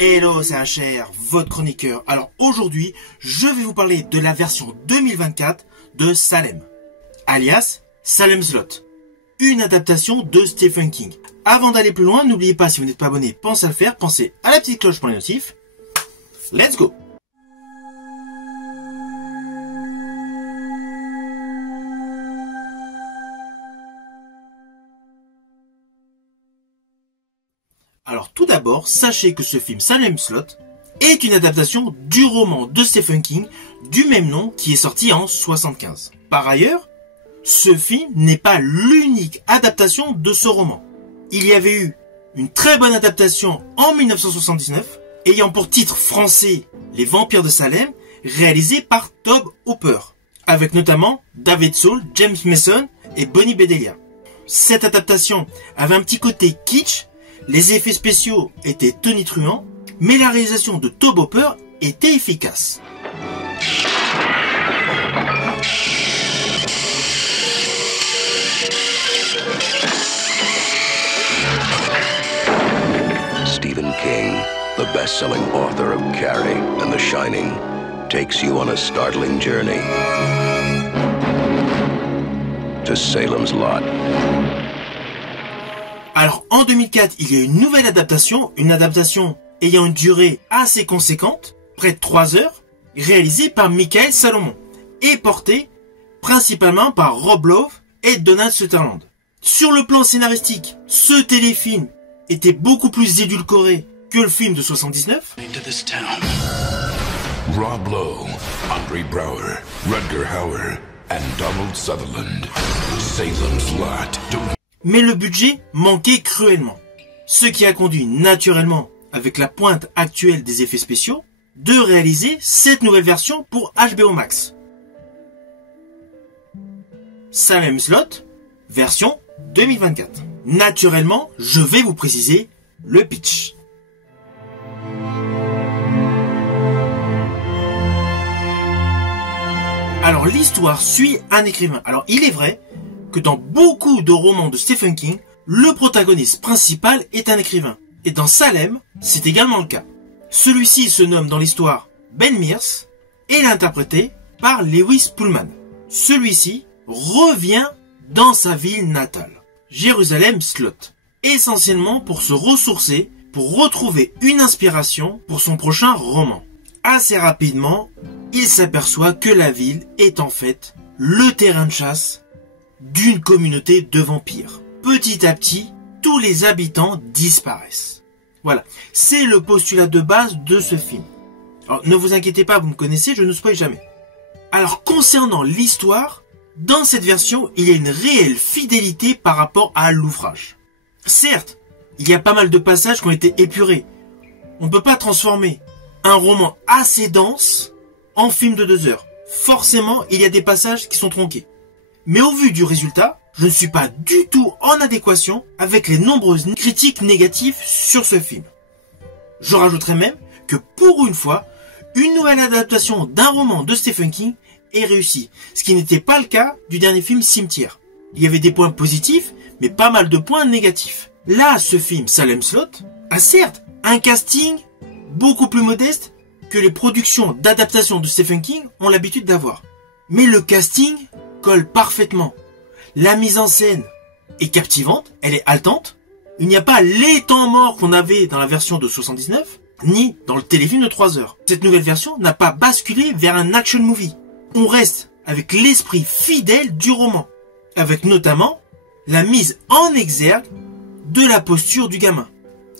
Hello, c'est HR, votre chroniqueur. Alors aujourd'hui, je vais vous parler de la version 2024 de Salem, alias Salem's Lot, une adaptation de Stephen King. Avant d'aller plus loin, n'oubliez pas, si vous n'êtes pas abonné, pensez à le faire, pensez à la petite cloche pour les notifs. Let's go! Alors tout d'abord, sachez que ce film Salem's Lot est une adaptation du roman de Stephen King du même nom qui est sorti en 1975. Par ailleurs, ce film n'est pas l'unique adaptation de ce roman. Il y avait eu une très bonne adaptation en 1979 ayant pour titre français Les Vampires de Salem, réalisé par Tobe Hooper, avec notamment David Soul, James Mason et Bonnie Bedelia. Cette adaptation avait un petit côté kitsch. Les effets spéciaux étaient tonitruants, mais la réalisation de Tobe Hooper était efficace. Stephen King, the best-selling author of Carrie and The Shining, takes you on a startling journey to Salem's Lot. Alors en 2004, il y a une nouvelle adaptation, ayant une durée assez conséquente, près de 3 heures, réalisée par Michael Salomon, et portée principalement par Rob Lowe et Donald Sutherland. Sur le plan scénaristique, ce téléfilm était beaucoup plus édulcoré que le film de 79. Rob Lowe, Andre Braugher, Rutger Hauer and Donald Sutherland. Salem's Lot. Mais le budget manquait cruellement, ce qui a conduit naturellement, avec la pointe actuelle des effets spéciaux, de réaliser cette nouvelle version pour HBO Max. Salem's Lot, version 2024. Naturellement, je vais vous préciser le pitch. Alors l'histoire suit un écrivain. Alors il est vrai que dans beaucoup de romans de Stephen King, le protagoniste principal est un écrivain. Et dans Salem, c'est également le cas. Celui-ci se nomme dans l'histoire Ben Mears et est interprété par Lewis Pullman. Celui-ci revient dans sa ville natale, Salem's Lot, essentiellement pour se ressourcer, pour retrouver une inspiration pour son prochain roman. Assez rapidement, il s'aperçoit que la ville est en fait le terrain de chasse d'une communauté de vampires. Petit à petit, tous les habitants disparaissent. Voilà, c'est le postulat de base de ce film. Alors, ne vous inquiétez pas, vous me connaissez, je ne spoil jamais. Alors, concernant l'histoire, dans cette version, il y a une réelle fidélité par rapport à l'ouvrage. Certes, il y a pas mal de passages qui ont été épurés. On ne peut pas transformer un roman assez dense en film de 2 heures. Forcément, il y a des passages qui sont tronqués. Mais au vu du résultat, je ne suis pas du tout en adéquation avec les nombreuses critiques négatives sur ce film. Je rajouterai même que pour une fois, une nouvelle adaptation d'un roman de Stephen King est réussie, ce qui n'était pas le cas du dernier film Cimetière. Il y avait des points positifs, mais pas mal de points négatifs. Là, ce film Salem's Lot a certes un casting beaucoup plus modeste que les productions d'adaptation de Stephen King ont l'habitude d'avoir. Mais le casting colle parfaitement. La mise en scène est captivante, elle est haletante. Il n'y a pas les temps morts qu'on avait dans la version de 79, ni dans le téléfilm de 3 heures. Cette nouvelle version n'a pas basculé vers un action movie. On reste avec l'esprit fidèle du roman, avec notamment la mise en exergue de la posture du gamin.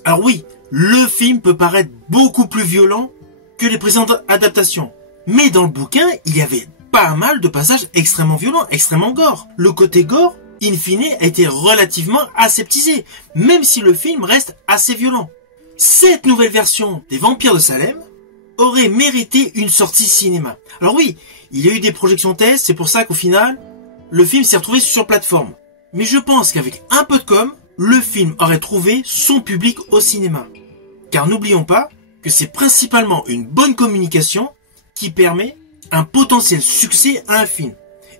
Alors oui, le film peut paraître beaucoup plus violent que les précédentes adaptations, mais dans le bouquin, il y avait pas mal de passages extrêmement violents, extrêmement gore. Le côté gore, in fine, a été relativement aseptisé, même si le film reste assez violent. Cette nouvelle version des Vampires de Salem aurait mérité une sortie cinéma. Alors oui, il y a eu des projections tests, c'est pour ça qu'au final, le film s'est retrouvé sur plateforme. Mais je pense qu'avec un peu de com', le film aurait trouvé son public au cinéma. Car n'oublions pas que c'est principalement une bonne communication qui permet un potentiel succès à un film.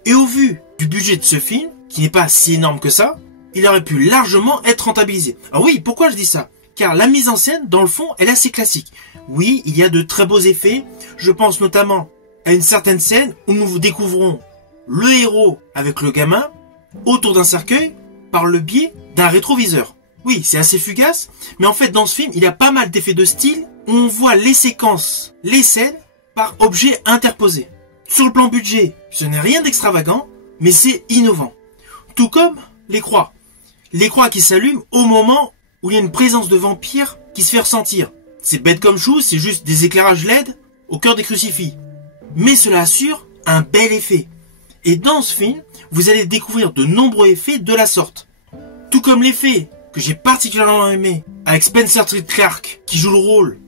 Et au vu du budget de ce film, qui n'est pas si énorme que ça, il aurait pu largement être rentabilisé. Alors oui, pourquoi je dis ça? Car la mise en scène, dans le fond, elle est assez classique. Oui, il y a de très beaux effets. Je pense notamment à une certaine scène où nous découvrons le héros avec le gamin autour d'un cercueil par le biais d'un rétroviseur. Oui, c'est assez fugace, mais en fait, dans ce film, il y a pas mal d'effets de style où on voit les séquences, les scènes par objets interposés. Sur le plan budget, ce n'est rien d'extravagant, mais c'est innovant. Tout comme les croix. Les croix qui s'allument au moment où il y a une présence de vampire qui se fait ressentir. C'est bête comme chou, c'est juste des éclairages LED au cœur des crucifix. Mais cela assure un bel effet. Et dans ce film, vous allez découvrir de nombreux effets de la sorte. Tout comme l'effet que j'ai particulièrement aimé avec Spencer Clark qui joue le rôle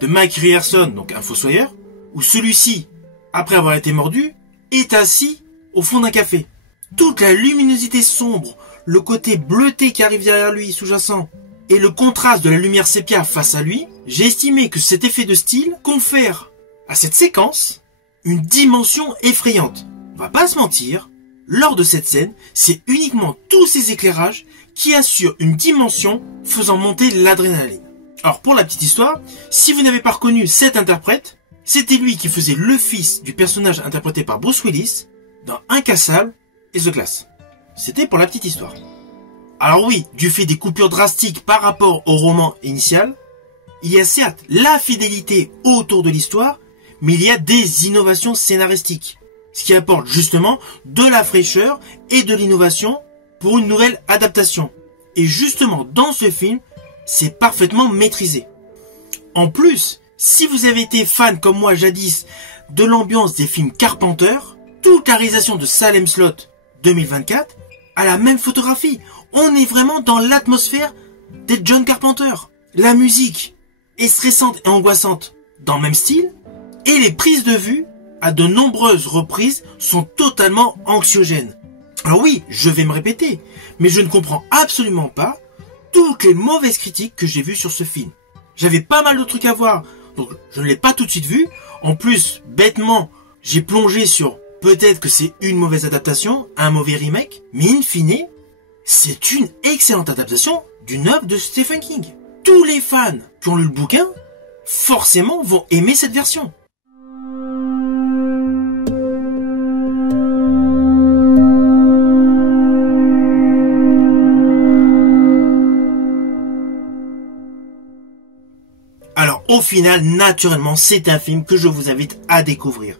de Mike Ryerson, donc un fossoyeur, où celui-ci, après avoir été mordu, est assis au fond d'un café. Toute la luminosité sombre, le côté bleuté qui arrive derrière lui, sous-jacent, et le contraste de la lumière sépia face à lui, j'ai estimé que cet effet de style confère à cette séquence une dimension effrayante. On va pas se mentir, lors de cette scène, c'est uniquement tous ces éclairages qui assurent une dimension faisant monter l'adrénaline. Alors pour la petite histoire, si vous n'avez pas reconnu cet interprète, c'était lui qui faisait le fils du personnage interprété par Bruce Willis dans Incassable et The Glass. C'était pour la petite histoire. Alors oui, du fait des coupures drastiques par rapport au roman initial, il y a certes la fidélité autour de l'histoire, mais il y a des innovations scénaristiques. Ce qui apporte justement de la fraîcheur et de l'innovation pour une nouvelle adaptation. Et justement, dans ce film, c'est parfaitement maîtrisé. En plus, si vous avez été fan comme moi jadis de l'ambiance des films Carpenter, toute la réalisation de Salem Slot 2024 a la même photographie. On est vraiment dans l'atmosphère des John Carpenter. La musique est stressante et angoissante dans le même style, et les prises de vue à de nombreuses reprises sont totalement anxiogènes. Alors oui, je vais me répéter, mais je ne comprends absolument pas toutes les mauvaises critiques que j'ai vues sur ce film. J'avais pas mal de trucs à voir, donc je ne l'ai pas tout de suite vu. En plus, bêtement, j'ai plongé sur peut-être que c'est une mauvaise adaptation, un mauvais remake, mais in fine, c'est une excellente adaptation d'une œuvre de Stephen King. Tous les fans qui ont lu le bouquin, forcément, vont aimer cette version. Alors, au final, naturellement, c'est un film que je vous invite à découvrir.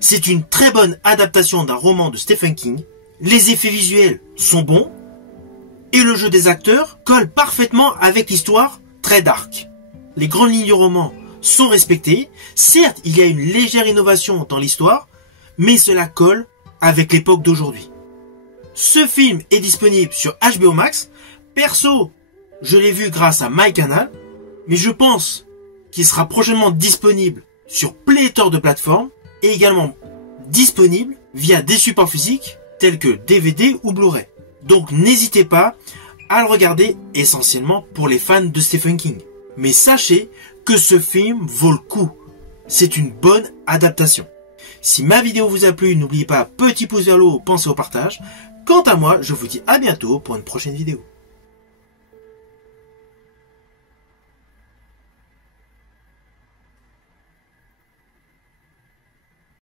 C'est une très bonne adaptation d'un roman de Stephen King. Les effets visuels sont bons. Et le jeu des acteurs colle parfaitement avec l'histoire très dark. Les grandes lignes du roman sont respectées. Certes, il y a une légère innovation dans l'histoire, mais cela colle avec l'époque d'aujourd'hui. Ce film est disponible sur HBO Max. Perso, je l'ai vu grâce à MyCanal, mais je pense qu'il sera prochainement disponible sur pléthore de plateformes et également disponible via des supports physiques tels que DVD ou Blu-ray. Donc n'hésitez pas à le regarder essentiellement pour les fans de Stephen King. Mais sachez que ce film vaut le coup. C'est une bonne adaptation. Si ma vidéo vous a plu, n'oubliez pas petit pouce vers le haut, pensez au partage. Quant à moi, je vous dis à bientôt pour une prochaine vidéo.